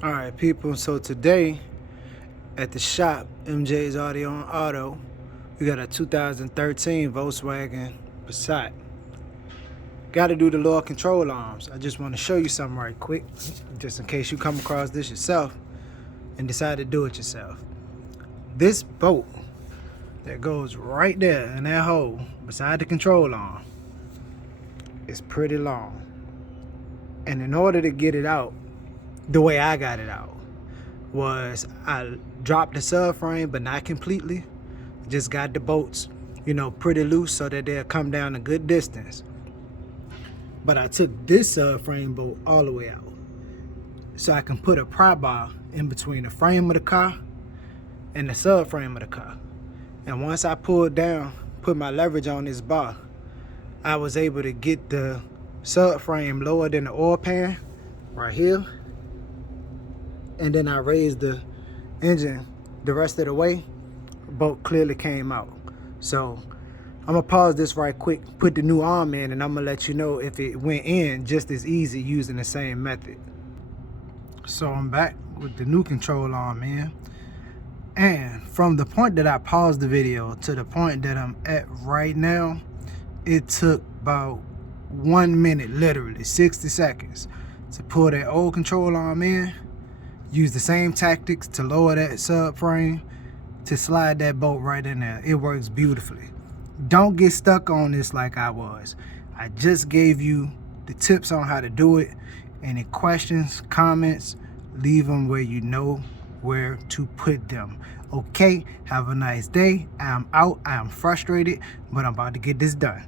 All right, people. So today at the shop, MJ's Audio and Auto, we got a 2013 Volkswagen Passat. Got to do the lower control arms. I just want to show you something right quick, just in case you come across this yourself and decide to do it yourself. This bolt that goes right there in that hole beside the control arm is pretty long. And in order to get it out, the way I got it out was I dropped the subframe, but not completely. Just got the bolts, pretty loose so that they'll come down a good distance. But I took this subframe bolt all the way out so I can put a pry bar in between the frame of the car and the subframe of the car. And once I pulled down, put my leverage on this bar, I was able to get the subframe lower than the oil pan right here. And then I raised the engine the rest of the way. Bolt clearly came out. So I'm gonna pause this right quick, put the new arm in, and I'm gonna let you know if it went in just as easy using the same method. So I'm back with the new control arm in. And from the point that I paused the video to the point that I'm at right now, it took about 1 minute, literally 60 seconds, to pull that old control arm in. Use the same tactics to lower that subframe, to slide that bolt right in there. It works beautifully. Don't get stuck on this like I was. I just gave you the tips on how to do it. Any questions, comments, leave them where you know where to put them. Okay, have a nice day. I'm out. I am frustrated, but I'm about to get this done.